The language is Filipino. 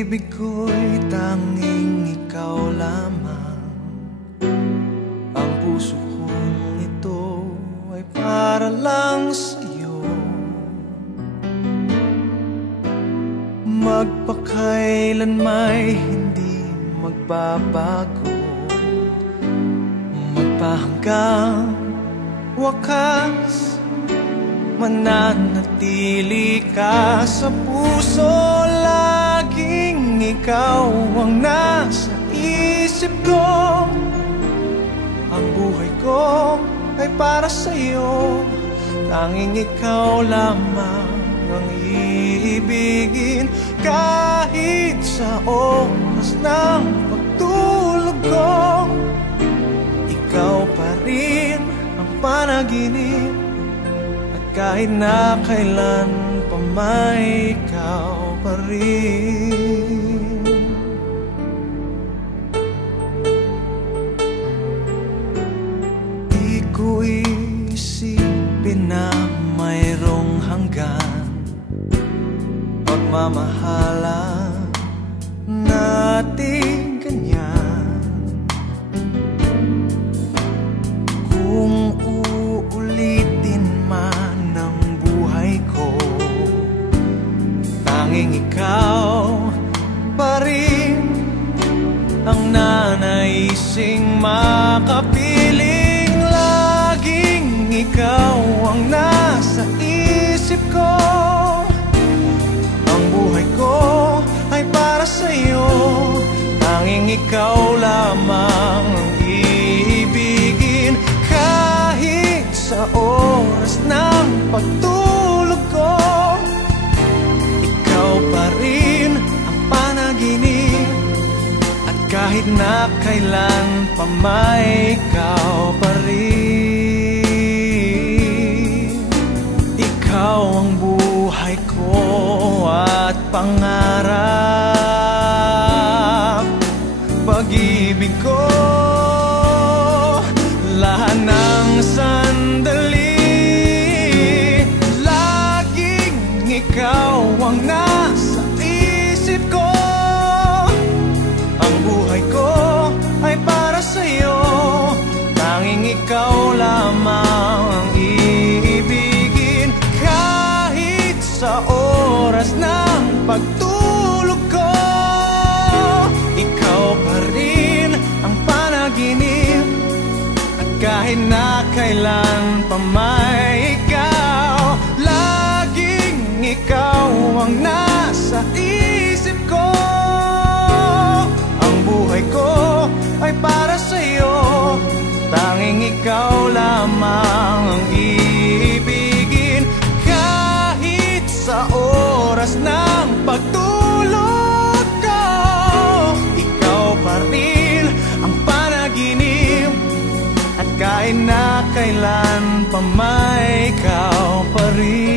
pag-ibig ko'y tanging ikaw lamang. Ang puso kong ito ay para lang sa'yo. Magpakailan may hindi magbabago. Magpahanggang wakas Mananatili ka sa puso Ikaw ang nasa isip ko Ang buhay ko ay para sa'yo. Tanging ikaw lamang ang iibigin. Kahit sa oras ng pagtulog ko Ikaw pa rin ang panaginip. Kahit na kailan pa may ikaw pa rin ko isipin na mayroong hanggan. Pagmamahalan natin ganyan. Kung uulitin man Tanging ikaw pa rin Ang nanaising Laging ikaw ang nasa isip ko. Ang buhay ko ay para sa'yo. Tanging ikaw lamang ang iibigin Kahit sa oras ng pagtulog ko pa rin ang panaginip. At kahit na kailan pa may ikaw pa rin at pangarap. Pag-ibig ko Lahat ng sandali. Laging ikaw ang nasa isip ko oras ng pagtulog ko. Ikaw pa rin ang panaginip. At kahit na kailan pa may ikaw Laging ikaw ang nasa isip ko. Ang buhay ko ay para sa'yo. Tanging ikaw oras ng pagtulog ko. Ikaw pa rin ang panaginip. At kahit na kailan pa may ikaw pa rin.